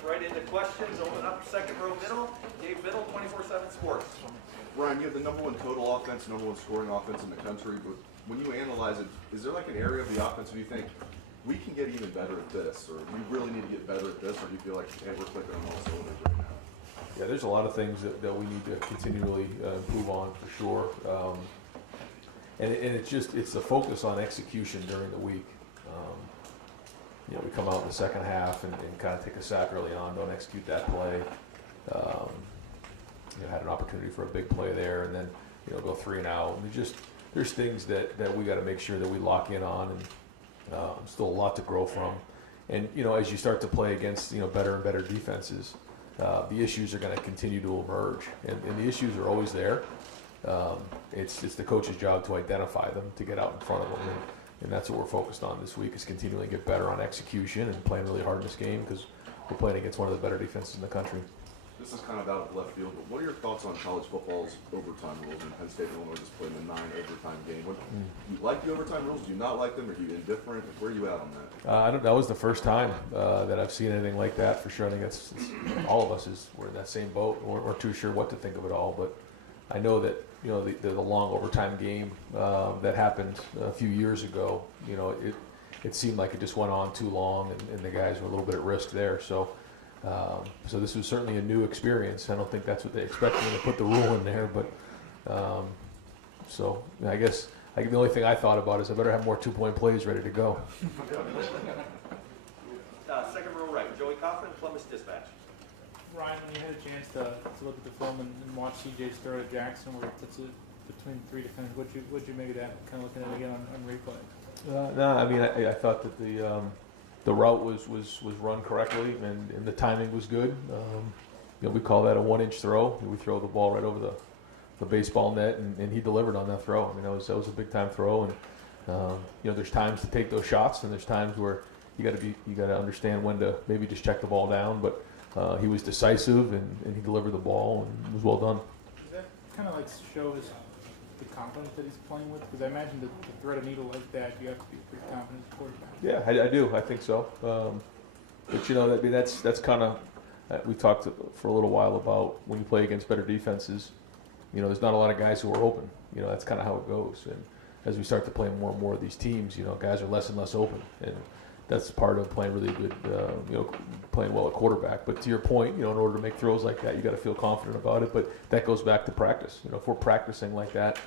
jump right into questions. Open up second row middle. Dave Biddle, 24/7 Sports. Ryan, you have the number one total offense, number one scoring offense in the country, but when you analyze it, is there like an area of the offense where you think we can get even better at this, or we really need to get better at this, or do you feel like, hey, we're clicking on all cylinders right now? Yeah, there's a lot of things that we need to continually improve on for sure. And it's the focus on execution during the week. We come out in the second half and kind of take a sack early on, don't execute that play. Had an opportunity for a big play there, and then go 3 and out. And there's things that we got to make sure that we lock in on, and still a lot to grow from. And as you start to play against better and better defenses, the issues are going to continue to emerge, and the issues are always there. It's the coach's job to identify them, to get out in front of them, and that's what we're focused on this week, is continually get better on execution and playing really hard in this game, because we're playing against one of the better defenses in the country. This is kind of out of left field, but what are your thoughts on college football's overtime rules? And Penn State and Illinois just played in a 9 overtime game. Do you like the overtime rules? Do you not like them? Are you indifferent? Where are you at on that? That was the first time that I've seen anything like that, for sure. I think it's all of us we're in that same boat. We're too sure what to think of it all, but I know that the long overtime game that happened a few years ago, it seemed like it just went on too long, and the guys were a little bit at risk there. So this was certainly a new experience. I don't think that's what they expected when they put the rule in there, but I guess the only thing I thought about is I better have more 2-point plays ready to go. Second row right, Joey Kaufman, Columbus Dispatch. Ryan, when you had a chance to look at the film and watch CJ's throw to Jackson, where he puts it between 3 defenders, what'd you make of that? Kind of looking at it again on replay. No, I mean I thought that the route was run correctly, and the timing was good. We call that a 1-inch throw. We throw the ball right over the baseball net, and he delivered on that throw. I mean that was a big time throw, and there's times to take those shots, and there's times where you got to understand when to maybe just check the ball down. But he was decisive, and he delivered the ball, and it was well done. Does that kind of shows the confidence that he's playing with? Because I imagine to thread a needle like that, you have to be pretty confident as a quarterback. Yeah, I do. I think so. But that's kind of we talked for a little while about when you play against better defenses. There's not a lot of guys who are open. That's kind of how it goes. And as we start to play more and more of these teams, guys are less and less open, and that's part of playing really good. Playing well at quarterback. But to your point, in order to make throws like that, you got to feel confident about it. But that goes back to practice. If we're practicing like that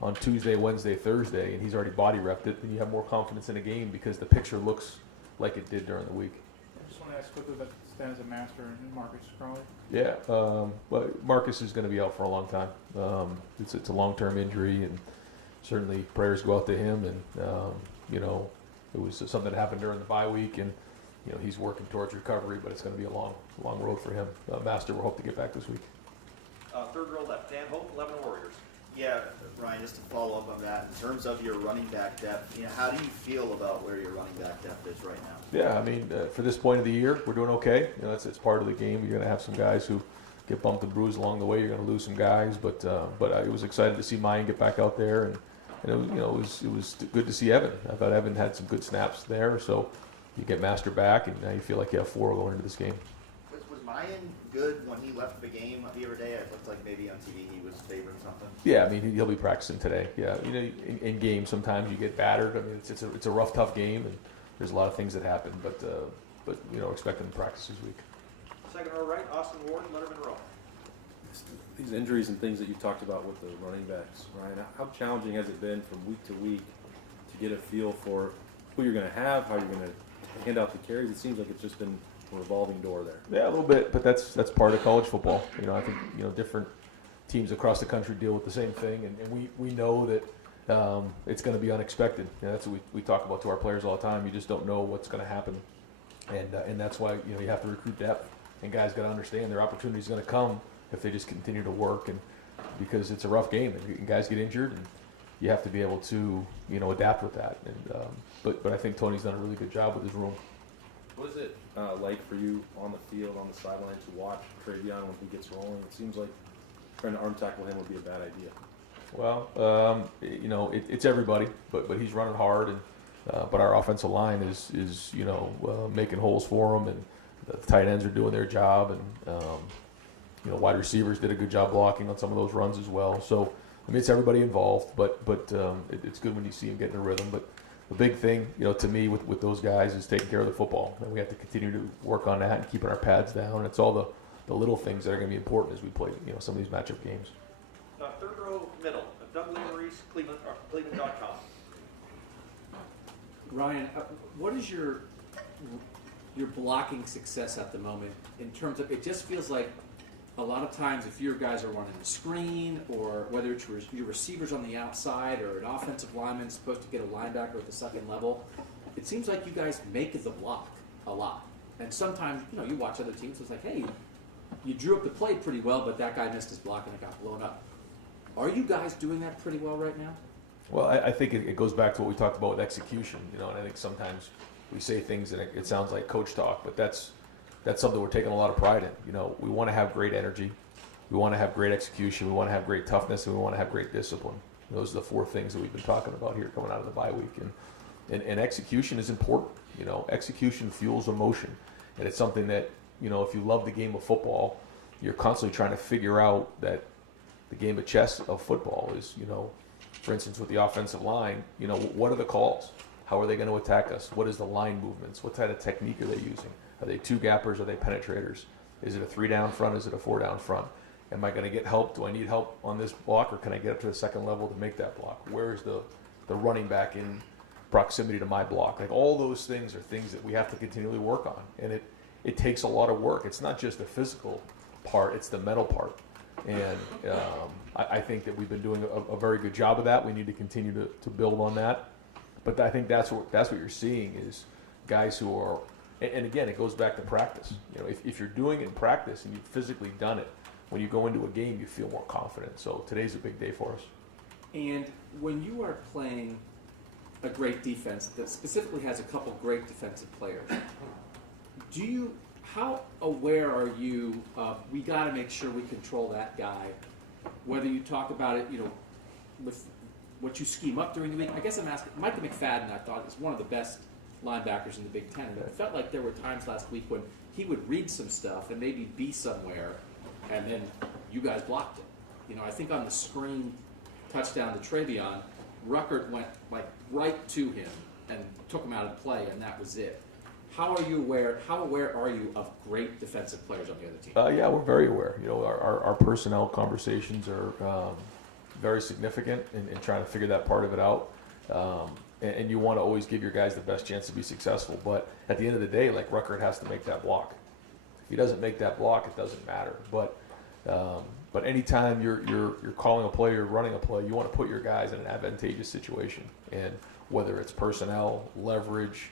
on Tuesday, Wednesday, Thursday, and he's already body repped it, then you have more confidence in a game because the picture looks like it did during the week. I just want to ask quickly about Stan's a master and Marcus Crowley. Yeah, but Marcus is going to be out for a long time. It's a long-term injury, and certainly prayers go out to him. And it was something that happened during the bye week, and he's working towards recovery, but it's going to be a long road for him. Master will hope to get back this week. Third row left, Dan Hope, 11 Warriors. Yeah, Ryan, just to follow up on that, in terms of your running back depth, how do you feel about where your running back depth is right now? Yeah, I mean, for this point of the year, we're doing okay. It's part of the game. You're going to have some guys who get bumped and bruised along the way. You're going to lose some guys, but I was excited to see Mayan get back out there, and it was good to see Evan. I thought Evan had some good snaps there, so you get Master back, and now you feel like you have 4 going into this game. Was Mayan good when he left the game the other day? It looked like maybe on TV he was favoring something. Yeah, I mean he'll be practicing today. Yeah, in games sometimes you get battered. I mean it's a rough, tough game, and there's a lot of things that happen. But expect him to practice this week. Second row right, Austin Ward, Letterman Row. These injuries and things that you talked about with the running backs, Ryan, how challenging has it been from week to week to get a feel for who you're going to have, how you're going to hand out the carries? It seems like it's just been a revolving door there. Yeah, a little bit, but that's part of college football. I think different teams across the country deal with the same thing, and we know that it's going to be unexpected. That's what we talk about to our players all the time. You just don't know what's going to happen, and that's why you have to recruit depth, and guys got to understand their opportunity is going to come if they just continue to work, and because it's a rough game and guys get injured, and you have to be able to adapt with that. And but I think Tony's done a really good job with his room. What is it like for you on the field, on the sideline, to watch Travion when he gets rolling? It seems like trying to arm tackle him would be a bad idea. Well, it's everybody, but he's running hard, and but our offensive line is making holes for him, and the tight ends are doing their job, and wide receivers did a good job blocking on some of those runs as well. So I mean, it's everybody involved, but it's good when you see them get in a rhythm. But the big thing, to me, with those guys is taking care of the football, and we have to continue to work on that and keeping our pads down. It's all the little things that are going to be important as we play, some of these matchup games. Third row middle, Doug Lee Maurice, Cleveland.com. Ryan, what is your blocking success at the moment in terms of, it just feels like a lot of times if your guys are running the screen, or whether it's your receivers on the outside or an offensive lineman supposed to get a linebacker at the second level, it seems like you guys make the block a lot. And sometimes, you watch other teams, it's like, hey, you drew up the play pretty well, but that guy missed his block and it got blown up. Are you guys doing that pretty well right now? Well, I think it goes back to what we talked about with execution, and I think sometimes we say things and it sounds like coach talk, but that's something we're taking a lot of pride in. We want to have great energy, we want to have great execution, we want to have great toughness, and we want to have great discipline. Those are the four things that we've been talking about here coming out of the bye week, and execution is important. Execution fuels emotion, and it's something that if you love the game of football, you're constantly trying to figure out that the game of chess of football is, for instance, with the offensive line, what are the calls? How are they going to attack us? What is the line movements? What type of technique are they using? Are they two gappers? Are they penetrators? Is it a 3 down front? Is it a 4 down front? Am I going to get help? Do I need help on this block, or can I get up to the second level to make that block? Where is the running back in proximity to my block? Like, all those things are things that we have to continually work on, and it takes a lot of work. It's not just the physical part, it's the mental part. And I think that we've been doing a very good job of that. We need to continue to build on that. But I think that's what you're seeing is guys who are, and again, it goes back to practice. If you're doing it in practice and you've physically done it, when you go into a game, you feel more confident. So today's a big day for us. And when you are playing a great defense that specifically has a couple great defensive players, how aware are you of, we got to make sure we control that guy, whether you talk about it, with what you scheme up during the week? I guess I'm asking, Micah McFadden, I thought, is one of the best linebackers in the Big Ten. And it felt like there were times last week when he would read some stuff and maybe be somewhere, and then you guys blocked it. I think on the screen touchdown to Travion, Ruckert went right to him and took him out of play, and that was it. How aware are you of great defensive players on the other team? Yeah, we're very aware. Our personnel conversations are very significant in trying to figure that part of it out. And you want to always give your guys the best chance to be successful. But at the end of the day, Ruckert has to make that block. If he doesn't make that block, it doesn't matter. But anytime you're calling a play or running a play, you want to put your guys in an advantageous situation. And whether it's personnel, leverage,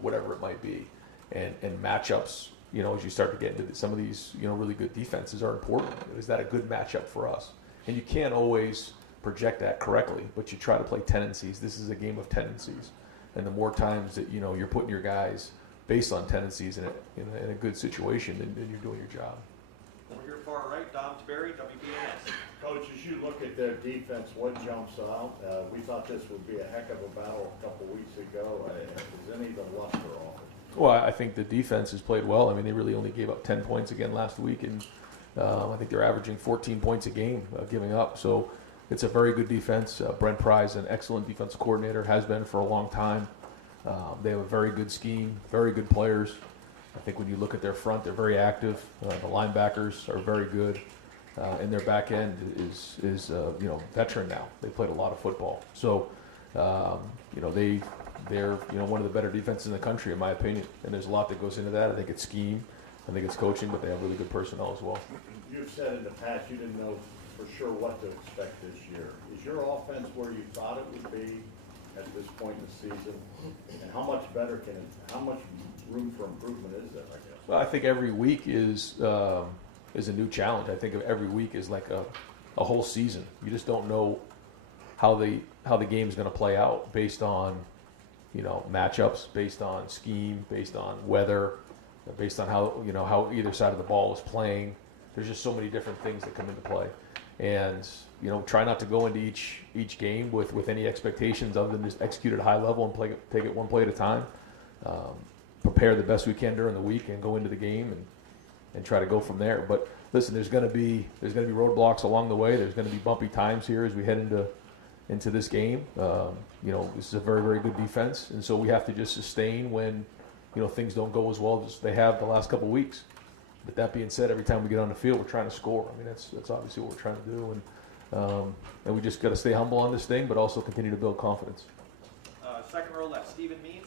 whatever it might be, and matchups, as you start to get into some of these, really good defenses are important. Is that a good matchup for us? And you can't always project that correctly, but you try to play tendencies. This is a game of tendencies, and the more times that you're putting your guys based on tendencies in a good situation, then you're doing your job. Over here far right, Dom Sperry, WBNS. Coach, as you look at their defense, what jumps out? We thought this would be a heck of a battle a couple weeks ago. Is any of the luster off it? Well, I think the defense has played well. I mean, they really only gave up 10 points again last week, and I think they're averaging 14 points a game giving up. So it's a very good defense. Brent Pry's an excellent defensive coordinator, has been for a long time. They have a very good scheme, very good players. I think when you look at their front, they're very active. The linebackers are very good. And their back end is veteran now. They played a lot of football. So, they're one of the better defenses in the country, in my opinion. And there's a lot that goes into that. I think it's scheme. I think it's coaching, but they have really good personnel as well. You've said in the past you didn't know for sure what to expect this year. Is your offense where you thought it would be at this point in the season? And how much better how much room for improvement is there, I guess? Well, I think every week is a new challenge. I think of every week is like a whole season. You just don't know how the game is going to play out based on matchups, based on scheme, based on weather, based on how either side of the ball is playing. There's just so many different things that come into play, and try not to go into each game with any expectations other than just execute at a high level and take it one play at a time. prepare the best we can during the week and go into the game and try to go from there. But listen, there's going to be roadblocks along the way. There's going to be bumpy times here as we head into this game. This is a very, very good defense, and so we have to just sustain when things don't go as well as they have the last couple of weeks. But that being said, every time we get on the field, we're trying to score. I mean, that's obviously what we're trying to do, and we just got to stay humble on this thing, but also continue to build confidence. Second row left, Stephen Means,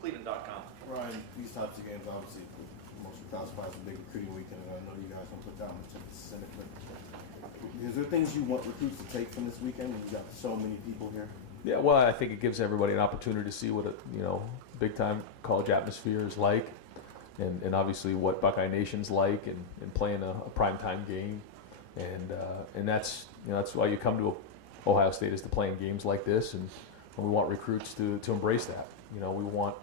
Cleveland.com. Ryan, these types of games, obviously, most of the time, it's a big recruiting weekend, and I know you guys don't put that much emphasis in it, but is there things you want recruits to take from this weekend when you got so many people here? Yeah, well, I think it gives everybody an opportunity to see what a big time college atmosphere is like, and obviously what Buckeye Nation's like, and playing a primetime game, and that's why you come to Ohio State, is to play in games like this, and we want recruits to embrace that. We want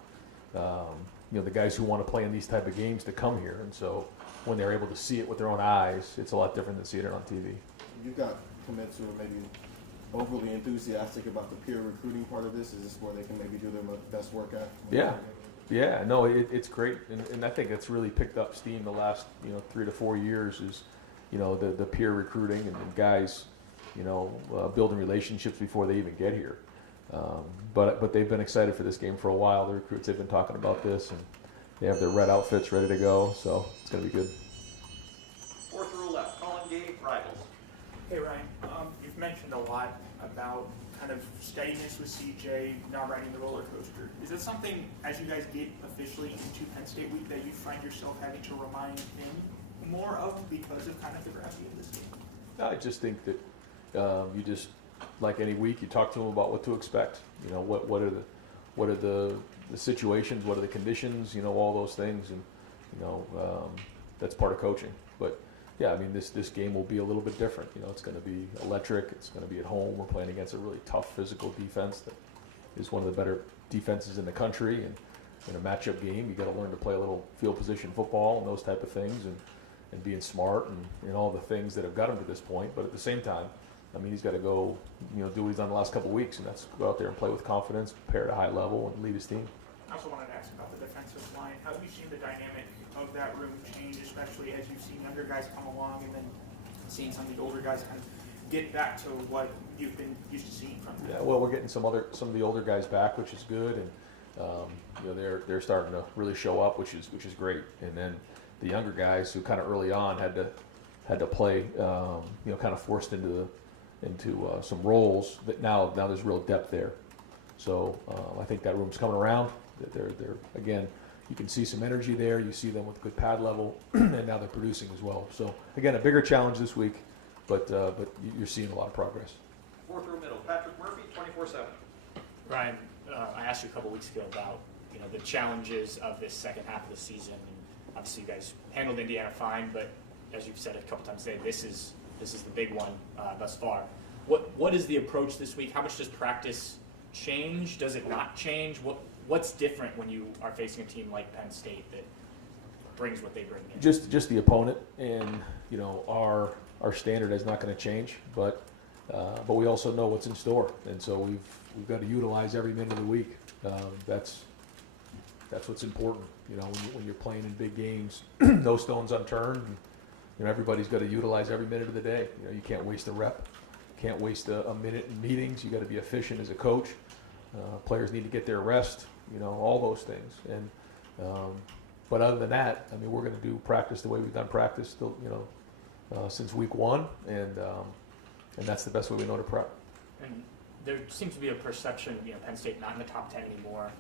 the guys who want to play in these type of games to come here, and so when they're able to see it with their own eyes, it's a lot different than seeing it on TV. You've got commits who are maybe overly enthusiastic about the peer recruiting part of this. Is this where they can maybe do their best work at? Yeah, no, it's great, and I think it's really picked up steam the last 3 to 4 years. Is the peer recruiting and guys building relationships before they even get here. But they've been excited for this game for a while. The recruits, they've been talking about this, and they have their red outfits ready to go, so it's going to be good. Fourth row left, Colin Gay, Rivals. Hey Ryan, you've mentioned a lot about kind of steadiness with CJ, not riding the roller coaster. Is that something, as you guys get officially into Penn State week, that you find yourself having to remind him more of because of kind of the gravity of this game? I just think that you just, like any week, you talk to them about what to expect. What are the situations, what are the conditions, all those things, and that's part of coaching. But yeah, I mean, this game will be a little bit different. It's going to be electric. It's going to be at home. We're playing against a really tough physical defense that is one of the better defenses in the country. And in a matchup game, you got to learn to play a little field position football and those type of things, and being smart and all the things that have got him to this point. But at the same time, I mean, he's got to go, do what he's done the last couple of weeks, and that's go out there and play with confidence, prepare at a high level, and lead his team. I also wanted to ask about the defensive line. How have you seen the dynamic of that room change, especially as you've seen younger guys come along and then seeing some of the older guys kind of get back to what you've been used to seeing from them? Yeah, well, we're getting some of the older guys back, which is good, and they're starting to really show up, which is great. And then the younger guys who kind of early on had to play, kind of forced into some roles that now there's real depth there. So I think that room's coming around. They're again, you can see some energy there. You see them with good pad level, and now they're producing as well. So again, a bigger challenge this week, but you're seeing a lot of progress. Fourth row middle, Patrick Murphy, 24/7. Ryan, I asked you a couple weeks ago about the challenges of this second half of the season, and obviously you guys handled Indiana fine, but as you've said a couple times today, this is the big one thus far. What is the approach this week? How much does practice change? Does it not change? What's different when you are facing a team like Penn State that brings what they bring in? Just the opponent, and our standard is not going to change, but we also know what's in store, and so we've got to utilize every minute of the week. That's what's important. When you're playing in big games, no stones unturned. And, everybody's got to utilize every minute of the day. You can't waste a rep, can't waste a minute in meetings. You got to be efficient as a coach. Players need to get their rest. All those things. And but other than that, I mean, we're going to do practice the way we've done practice still, since week one, and that's the best way we know to prep. And there seems to be a perception, Penn State not in the top 10 anymore,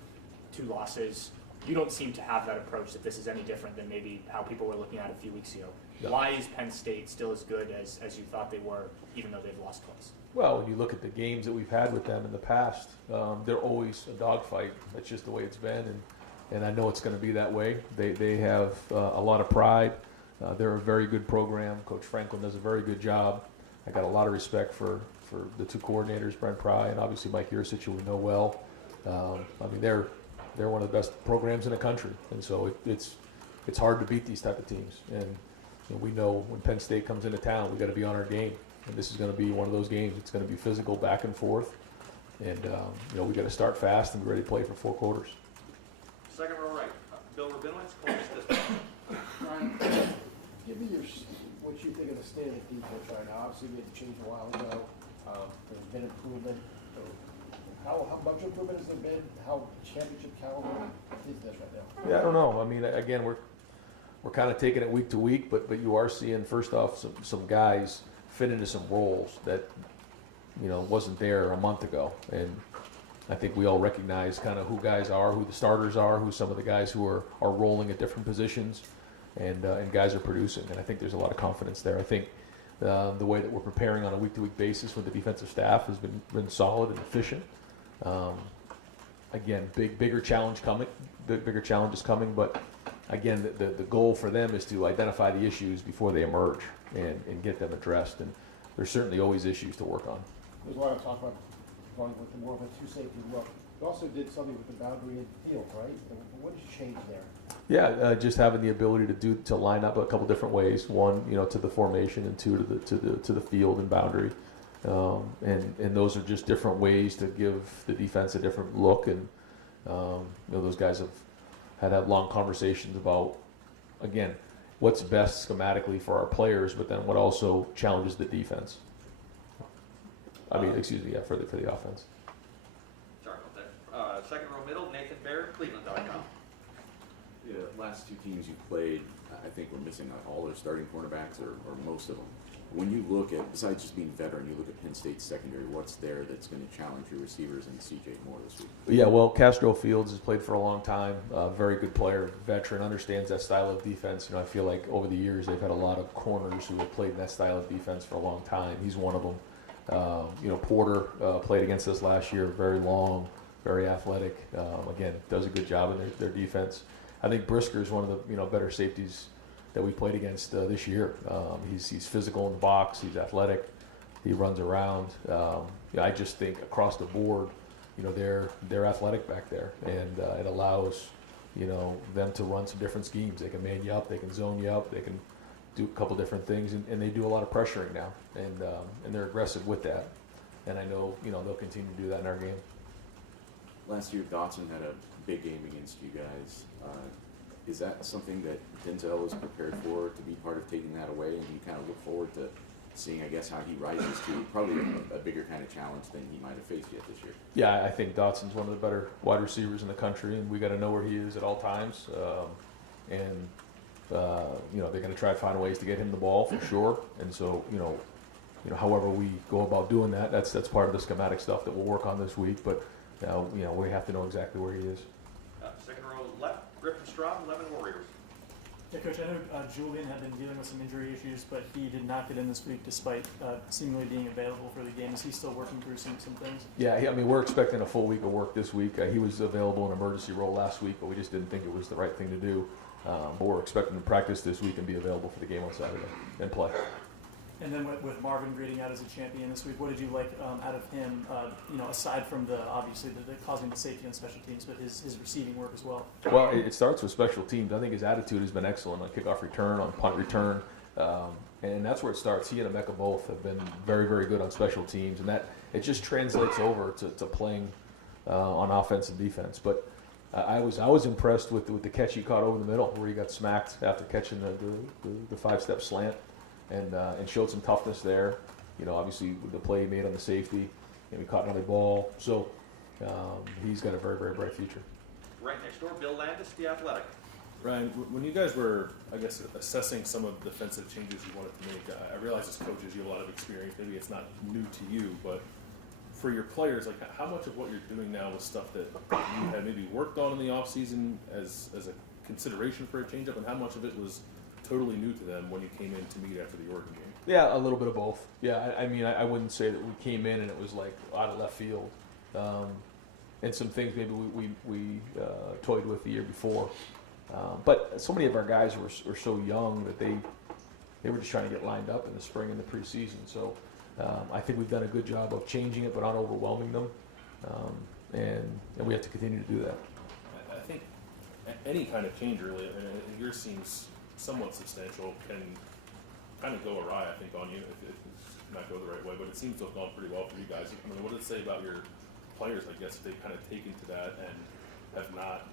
2 losses. You don't seem to have that approach, that this is any different than maybe how people were looking at it a few weeks ago. Yeah. Why is Penn State still as good as you thought they were, even though they've lost twice? Well, when you look at the games that we've had with them in the past, they're always a dogfight. That's just the way it's been, and I know it's going to be that way. They have a lot of pride. They're a very good program. Coach Franklin does a very good job. I got a lot of respect for the 2 coordinators, Brent Pry and obviously Mike Yursich, who we know well. I mean, they're one of the best programs in the country, and so it's hard to beat these type of teams. And we know when Penn State comes into town, we got to be on our game, and this is going to be one of those games. It's going to be physical, back and forth, and we got to start fast and be ready to play for 4 quarters. Second row right, Bill Rabinowitz, Columbus Dispatch. Ryan, give me what you think of the state of the defense right now. Obviously, we had to change a while ago. There's been improvement. So how much improvement has there been? How championship caliber is this right now? Yeah, I don't know. I mean, again, we're kind of taking it week to week, but you are seeing, first off, some guys fit into some roles that, you know, wasn't there a month ago. And I think we all recognize kind of who guys are, who the starters are, who some of the guys who are rolling at different positions, and guys are producing. And I think there's a lot of confidence there. I think the way that we're preparing on a week-to-week basis with the defensive staff has been solid and efficient. Again, bigger challenge coming. Bigger challenge is coming, but again, the goal for them is to identify the issues before they emerge and get them addressed. And there's certainly always issues to work on. There's a lot of talk about going with the more of a two-safety look. You also did something with the boundary and field, right? And what did you change there? Yeah, just having the ability to line up a couple different ways. One, you know, to the formation, and two, to the field and boundary. And those are just different ways to give the defense a different look. And you know, those guys had long conversations about, again, what's best schematically for our players, but then what also challenges the defense. I mean, excuse me, yeah, for the offense. Sorry about that. Second row middle, Nathan Baird, Cleveland.com. Yeah, last two teams you've played, I think we're missing all their starting cornerbacks or most of them. When you look at, besides just being veteran, you look at Penn State's secondary, what's there that's going to challenge your receivers and CJ Moore this week? Yeah, well, Castro Fields has played for a long time, very good player, veteran, understands that style of defense. You know, I feel like over the years they've had a lot of corners who have played in that style of defense for a long time. He's one of them. You know, Porter played against us last year, very long, very athletic. Again, does a good job in their defense. I think Brisker is one of the better safeties that we played against this year. He's physical in the box. He's athletic. He runs around. I just think across the board, they're athletic back there, and it allows them to run some different schemes. They can man you up. They can zone you up. They can do a couple different things, and they do a lot of pressuring now, and they're aggressive with that. And I know they'll continue to do that in our game. Last year, Dotson had a big game against you guys. Is that something that Denzel is prepared for, to be part of taking that away, and you kind of look forward to seeing, I guess, how he rises to probably a bigger kind of challenge than he might have faced yet this year? Yeah, I think Dotson's one of the better wide receivers in the country, and we got to know where he is at all times. They're going to try to find ways to get him the ball for sure. And so, however we go about doing that, that's part of the schematic stuff that we'll work on this week. But we have to know exactly where he is. Second row left, Griffin Straub, Lemon Warriors. Yeah, Coach, I know Julian had been dealing with some injury issues, but he did not get in this week despite seemingly being available for the game. Is he still working through some things? Yeah, we're expecting a full week of work this week. He was available in an emergency role last week, but we just didn't think it was the right thing to do. But we're expecting to practice this week and be available for the game on Saturday and play. And then with Marvin grading out as a champion this week, what did you like out of him, aside from the causing the safety on special teams, but his receiving work as well? Well, it starts with special teams. I think his attitude has been excellent on kickoff return, on punt return, and that's where it starts. He and Emeka both have been very, very good on special teams, and that it just translates over to playing on offense and defense. But I was impressed with the catch he caught over the middle, where he got smacked after catching the 5-step slant. And showed some toughness there. Obviously with the play he made on the safety, and we caught another ball. So he's got a very, very bright future. Right next door, Bill Landis, The Athletic. Ryan, when you guys were, I guess, assessing some of the defensive changes you wanted to make, I realize as coaches you have a lot of experience. Maybe it's not new to you, but for your players, like how much of what you're doing now was stuff that you had maybe worked on in the off season as a consideration for a changeup, and how much of it was totally new to them when you came in to meet after the Oregon game? Yeah, a little bit of both. Yeah, I wouldn't say that we came in and it was like out of left field. And some things maybe we toyed with the year before. But so many of our guys were so young that they were just trying to get lined up in the spring and the preseason. So I think we've done a good job of changing it but not overwhelming them. And we have to continue to do that. I think any kind of change really, and yours seems somewhat substantial, can kind of go awry, I think, on you if it's not go the right way, but it seems to have gone pretty well for you guys. I mean, what does it say about your players, I guess, if they've kind of taken to that and have not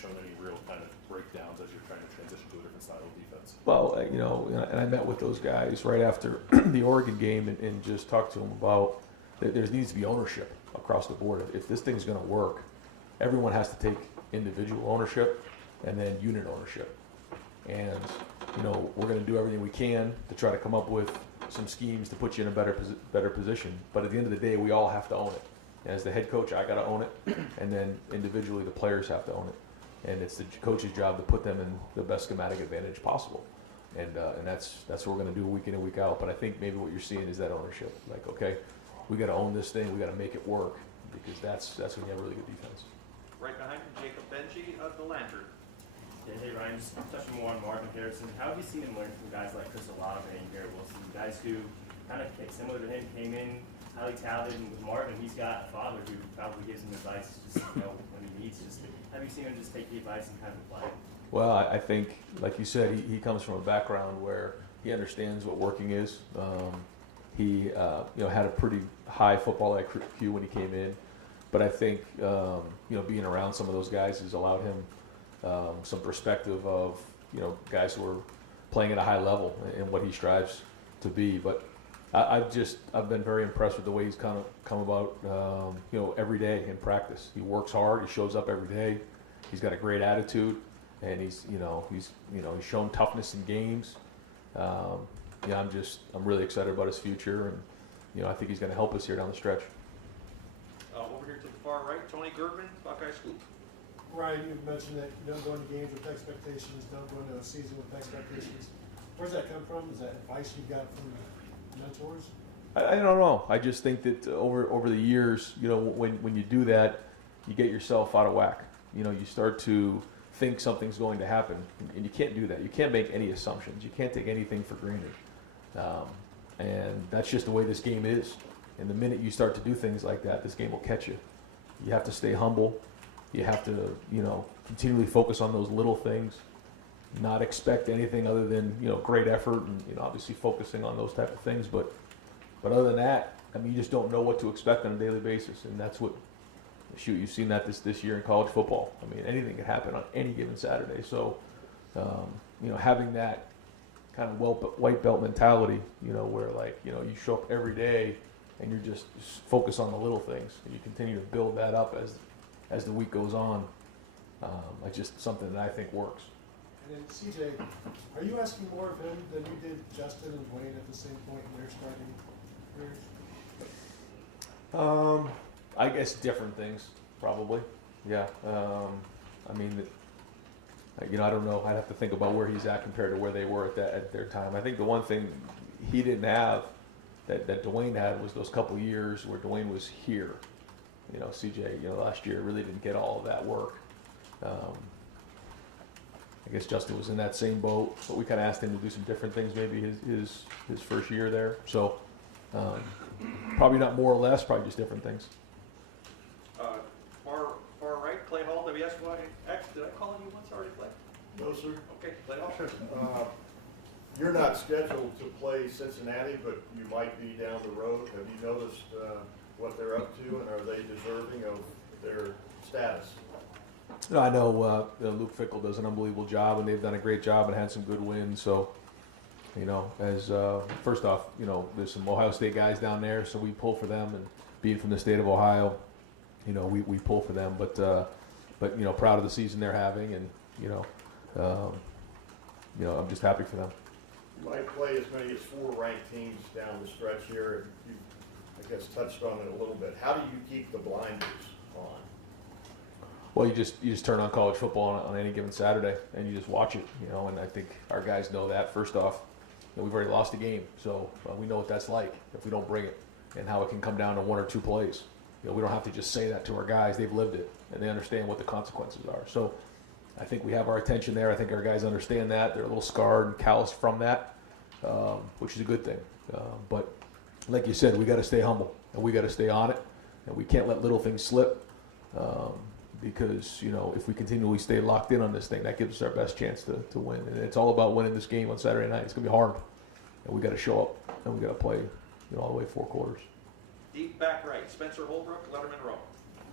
shown any real kind of breakdowns as you're trying to transition to a different style of defense? Well, and I met with those guys right after the Oregon game and just talked to them about that there needs to be ownership across the board. If this thing's going to work, everyone has to take individual ownership and then unit ownership. And, we're going to do everything we can to try to come up with some schemes to put you in a better position. But at the end of the day, we all have to own it. As the head coach, I got to own it, and then individually the players have to own it. And it's the coach's job to put them in the best schematic advantage possible. And that's what we're going to do week in and week out. But I think maybe what you're seeing is that ownership. Like, okay, we got to own this thing. We got to make it work, because that's when you have really good defense. Right behind him, Jacob Benji of the Lantern. Yeah, hey Ryan, just touching more on Marvin Harrison. How have you seen him learn from guys like Chris Olave and Garrett Wilson, guys who kind of similar to him, came in highly talented, and with Marvin, he's got a father who probably gives him advice just when he needs. Just have you seen him just take the advice and kind of apply it? Well, I think, like you said, he comes from a background where he understands what working is. He had a pretty high football IQ when he came in, but I think being around some of those guys has allowed him some perspective of guys who are playing at a high level and what he strives to be. But I've been very impressed with the way he's kind of come about every day in practice. He works hard. He shows up every day. He's got a great attitude, and he's shown toughness in games. I'm really excited about his future, and I think he's going to help us here down the stretch. Over here to the far right, Tony Gerben, Buckeye Scoop. Ryan, you mentioned that you don't go into games with expectations, don't go into a season with expectations. Where's that come from? Is that advice you got from mentors? I don't know. I just think that over the years, when you do that, you get yourself out of whack. You start to think something's going to happen, and you can't do that. You can't make any assumptions. You can't take anything for granted. And that's just the way this game is. And the minute you start to do things like that, this game will catch you. You have to stay humble. You have to, continually focus on those little things, not expect anything other than, great effort and, obviously focusing on those type of things. But other than that, you just don't know what to expect on a daily basis. And that's what, you've seen that this year in college football. Anything can happen on any given Saturday. So, having that kind of white belt mentality, where you show up every day and you're just focus on the little things, and you continue to build that up as the week goes on. It's just something that I think works. And then CJ, are you asking more of him than you did Justin and Dwayne at the same point in their starting careers? I guess different things, probably. Yeah. I don't know. I'd have to think about where he's at compared to where they were at their time. I think the one thing he didn't have that Dwayne had was those couple years where Dwayne was here. CJ, last year really didn't get all of that work. I guess Justin was in that same boat, but we kind of asked him to do some different things maybe his first year there. So probably not more or less, probably just different things. Far right, Clay Hall, WSYX. Did I call you once already, Clay? No, sir. Okay, Clay Hall. You're not scheduled to play Cincinnati, but you might be down the road. Have you noticed what they're up to, and are they deserving of their status? I know Luke Fickell does an unbelievable job, and they've done a great job and had some good wins. So, first off, there's some Ohio State guys down there, so we pull for them. And being from the state of Ohio, we pull for them. But proud of the season they're having, and I'm just happy for them. You might play as many as 4 ranked teams down the stretch here. You, I guess, touched on it a little bit. How do you keep the blinders on? Well, you just turn on college football on any given Saturday, and you just watch it, and I think our guys know that. First off, we've already lost a game, so we know what that's like if we don't bring it, and how it can come down to 1 or 2 plays. We don't have to just say that to our guys. They've lived it, and they understand what the consequences are. So I think we have our attention there. I think our guys understand that. They're a little scarred and calloused from that, which is a good thing. But like you said, we got to stay humble, and we got to stay on it, and we can't let little things slip. Because, if we continually stay locked in on this thing, that gives us our best chance to win. And it's all about winning this game on Saturday night. It's going to be hard. And we got to show up, and we got to play, all the way 4 quarters. Deep back right, Spencer Holbrook, Letterman Row.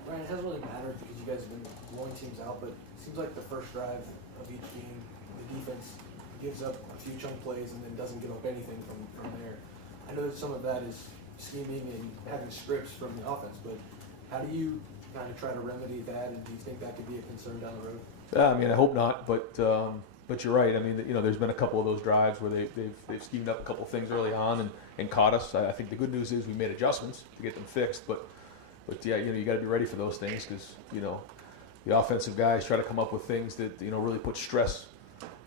Ryan, it hasn't really mattered because you guys have been blowing teams out, but it seems like the first drive of each game, the defense gives up a few chunk plays and then doesn't give up anything from there. I know that some of that is scheming and having scripts from the offense, but how do you kind of try to remedy that, and do you think that could be a concern down the road? I mean, I hope not, but you're right. I mean, there's been a couple of those drives where they've schemed up a couple of things early on and caught us. I think the good news is we made adjustments to get them fixed, but yeah, you got to be ready for those things because the offensive guys try to come up with things that really put stress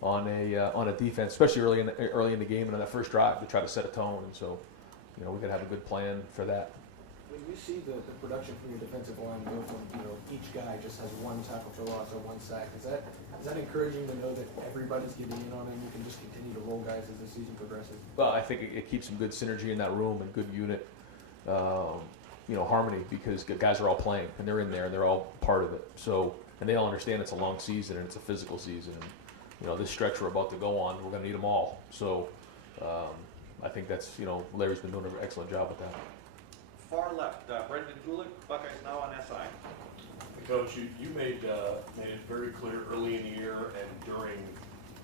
on a defense, especially early in the game and on that first drive to try to set a tone. And so we got to have a good plan for that. When you see the production from your defensive line go from each guy just has one tackle for loss or one sack, is that encouraging to know that everybody's getting in on it and you can just continue to roll guys as the season progresses? Well, I think it keeps some good synergy in that room and good unit, harmony, because guys are all playing and they're in there and they're all part of it. So, and they all understand it's a long season and it's a physical season. And, this stretch we're about to go on, we're going to need them all. So, I think that's, Larry's been doing an excellent job with that. Far left, Brendan Gulick, Buckeyes Now on SI. Coach, you made it very clear early in the year and during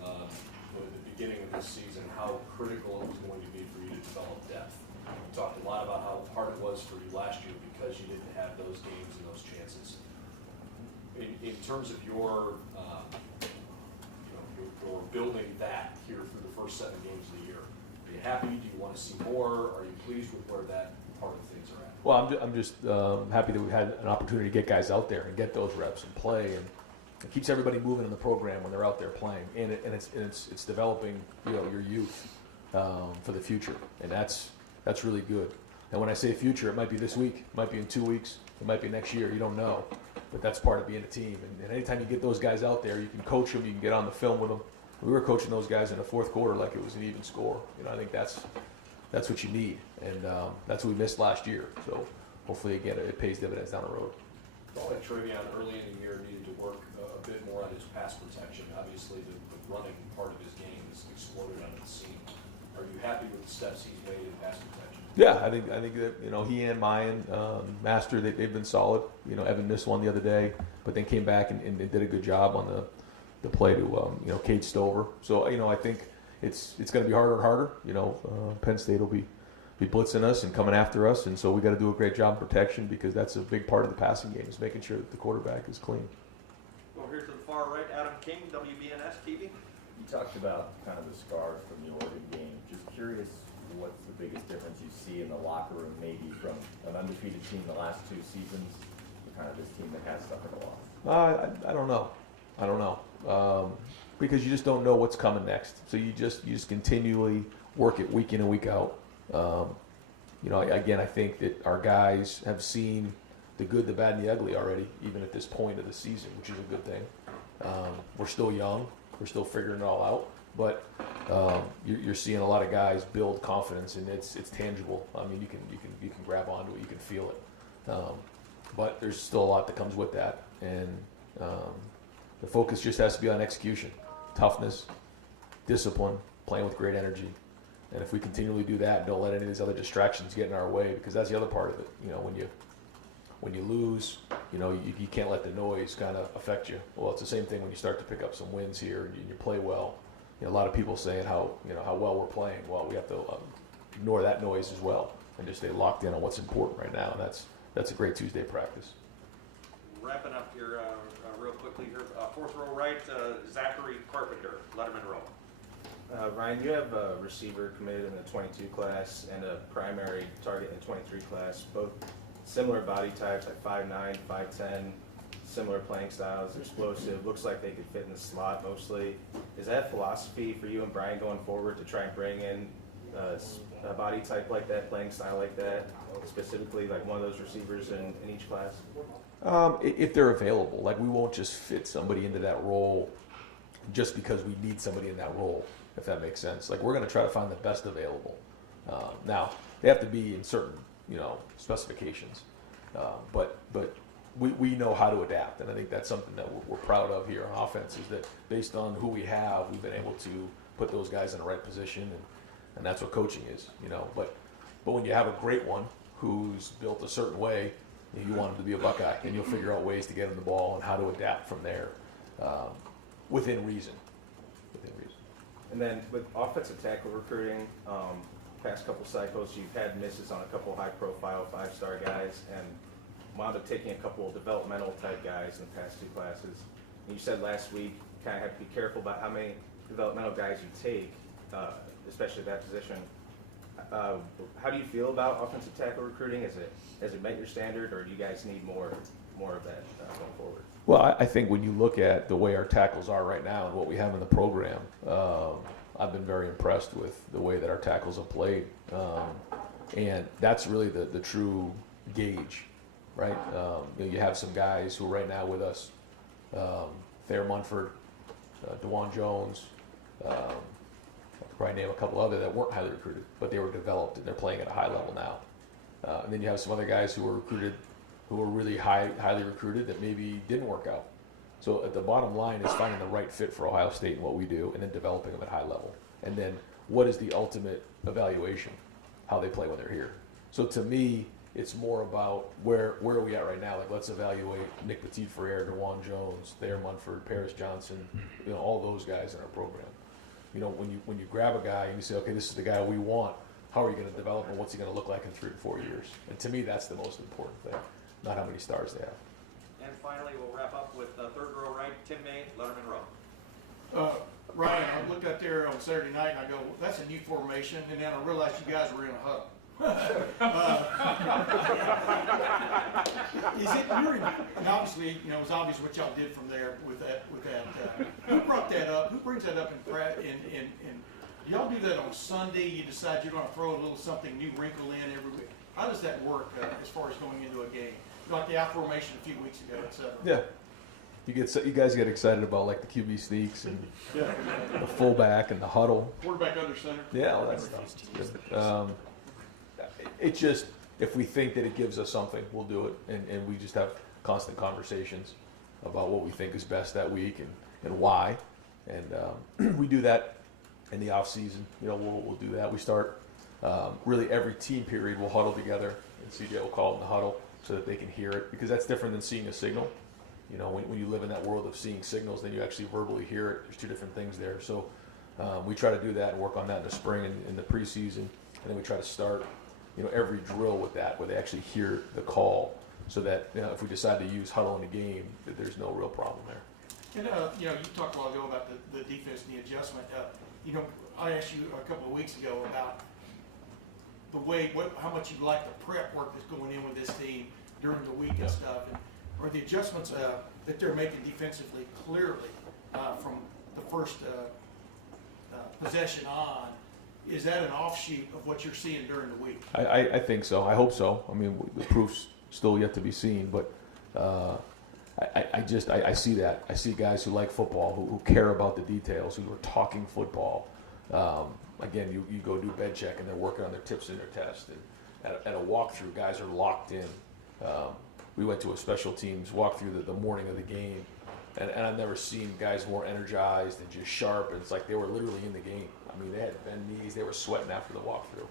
the beginning of this season how critical it was going to be for you to develop depth. You talked a lot about how hard it was for you last year because you didn't have those games and those chances. In terms of your building that here through the first 7 games of the year, are you happy? Do you want to see more? Are you pleased with where that part of things are at? Well, I'm just happy that we had an opportunity to get guys out there and get those reps and play, and it keeps everybody moving in the program when they're out there playing, and it's developing your youth for the future, and that's really good. And when I say future, it might be this week, it might be in 2 weeks, it might be next year. You don't know, but that's part of being a team. And anytime you get those guys out there, you can coach them, you can get on the film with them. We were coaching those guys in the fourth quarter like it was an even score. I think that's what you need, and that's what we missed last year. So hopefully, again, it pays dividends down the road. Thought like Travion early in the year needed to work a bit more on his pass protection. Obviously, the running part of his game has exploded onto the scene. Are you happy with the steps he's made in pass protection? Yeah, I think that he and Mayan, Master, they've been solid. Evan missed one the other day, but then came back and did a good job on the play to Cade Stover. So I think it's going to be harder and harder. Penn State will be blitzing us and coming after us, and so we got to do a great job in protection because that's a big part of the passing game is making sure that the quarterback is clean. Over here to the far right, Adam King, WBNS TV. You talked about kind of the scars from the Oregon game. Just curious, what's the biggest difference you see in the locker room, maybe from an undefeated team the last 2 seasons to kind of this team that has suffered a loss? I don't know. Because you just don't know what's coming next. So you just continually work it week in and week out. Again, I think that our guys have seen the good, the bad, and the ugly already, even at this point of the season, which is a good thing. We're still young. We're still figuring it all out. But you're seeing a lot of guys build confidence, and it's tangible. I mean, you can grab onto it, you can feel it. But there's still a lot that comes with that, and the focus just has to be on execution, toughness, discipline, playing with great energy. And if we continually do that and don't let any of these other distractions get in our way, because that's the other part of it. When you lose, you can't let the noise kind of affect you. Well, it's the same thing when you start to pick up some wins here and you play well. A lot of people saying how well we're playing. Well, we have to ignore that noise as well and just stay locked in on what's important right now. And that's a great Tuesday practice. Wrapping up here real quickly here. Fourth row right, Zachary Carpenter, Letterman row. Ryan, you have a receiver committed in the 22 class and a primary target in the 23 class, both similar body types, like 5'9", 5'10", similar playing styles, explosive, looks like they could fit in the slot mostly. Is that philosophy for you and Brian going forward to try and bring in a body type like that, playing style like that, specifically like one of those receivers in each class? If they're available, like we won't just fit somebody into that role just because we need somebody in that role, if that makes sense. Like we're going to try to find the best available. Now they have to be in certain, specifications, but we know how to adapt, and I think that's something that we're proud of here on offense. Is that based on who we have, we've been able to put those guys in the right position, and that's what coaching is, But when you have a great one who's built a certain way, You want him to be a Buckeye, and you'll figure out ways to get him the ball and how to adapt from there, within reason. And then with offensive tackle recruiting, past couple cycles, you've had misses on a couple high-profile five-star guys, and wound up taking a couple of developmental type guys in the past two classes. And you said last week, you kind of have to be careful about how many developmental guys you take, especially that position. How do you feel about offensive tackle recruiting? Has it met your standard, or do you guys need more of that going forward? Well, I think when you look at the way our tackles are right now and what we have in the program, I've been very impressed with the way that our tackles have played. And that's really the true gauge, right? You have some guys who are right now with us, Thayer Munford, DeJuan Jones, I could probably name a couple other that weren't highly recruited, but they were developed and they're playing at a high level now. And then you have some other guys who were recruited, who were really highly recruited that maybe didn't work out. So at the bottom line is finding the right fit for Ohio State and what we do, and then developing them at high level. And then what is the ultimate evaluation? How they play when they're here. So to me, it's more about where are we at right now? Like, let's evaluate Nick Petit-Frere, DeJuan Jones, Thayer Munford, Paris Johnson, all those guys in our program. When you grab a guy and you say, okay, this is the guy we want, how are you going to develop him? What's he going to look like in 3 to 4 years? And to me, that's the most important thing, not how many stars they have. And finally, we'll wrap up with third row right, Tim May, Letterman Row. Ryan, I looked out there on Saturday night and I go, well, that's a new formation, and then I realized you guys were in a huddle. Is it really? And obviously, it was obvious what y'all did from there with that. Who brought that up? Who brings that up in y'all do that on Sunday? You decide you're going to throw a little something new wrinkle in every week. How does that work as far as going into a game? Like the out formation a few weeks ago, etc. Yeah. You guys get excited about like the QB sneaks and the fullback and the huddle. Quarterback under center. Yeah, all that stuff. It just, if we think that it gives us something, we'll do it, and we just have constant conversations about what we think is best that week and why, and we do that in the off season. We'll do that. We start really every team period. We'll huddle together, and CJ will call in the huddle so that they can hear it, because that's different than seeing a signal. When you live in that world of seeing signals, then you actually verbally hear it. There's two different things there. So we try to do that and work on that in the spring and in the preseason, and then we try to start every drill with that, where they actually hear the call, so that if we decide to use huddle in a game, that there's no real problem there. And you talked a while ago about the defense and the adjustment. I asked you a couple of weeks ago about the way, how much you like the prep work that's going in with this team during the week and stuff, and are the adjustments that they're making defensively clearly from the first possession on. Is that an offshoot of what you're seeing during the week? I think so. I hope so. I mean, the proof's still yet to be seen, but I see that. I see guys who like football, who care about the details, who are talking football. Again, you go do bed check, and they're working on their tips in their test. And at a walkthrough, guys are locked in. We went to a special teams walkthrough the morning of the game, and I've never seen guys more energized and just sharp. It's like they were literally in the game. I mean, they had bent knees. They were sweating after the walkthrough.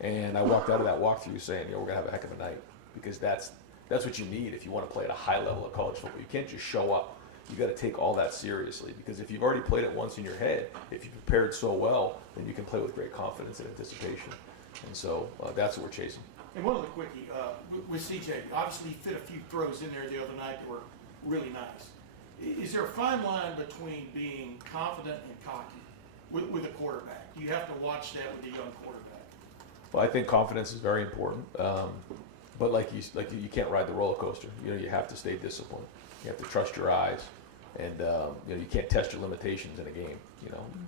And I walked out of that walkthrough saying, we're going to have a heck of a night, because that's what you need if you want to play at a high level of college football. You can't just show up. You got to take all that seriously, because if you've already played it once in your head, if you prepared so well, then you can play with great confidence and anticipation. And so that's what we're chasing. And one other quickie, with CJ, obviously he fit a few throws in there the other night that were really nice. Is there a fine line between being confident and cocky with a quarterback? Do you have to watch that with a young quarterback? Well, I think confidence is very important, but like you can't ride the roller coaster. You have to stay disciplined. You have to trust your eyes, and you can't test your limitations in a game.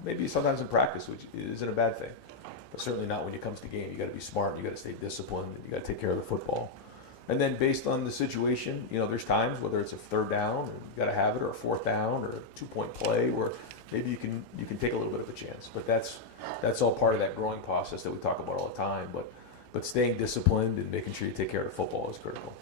Maybe sometimes in practice, which isn't a bad thing, but certainly not when it comes to game. You got to be smart. You got to stay disciplined. You got to take care of the football. And then based on the situation, there's times, whether it's a third down, and you got to have it, or a fourth down, or a 2-point play, where maybe you can take a little bit of a chance. But that's all part of that growing process that we talk about all the time. But staying disciplined and making sure you take care of the football is critical.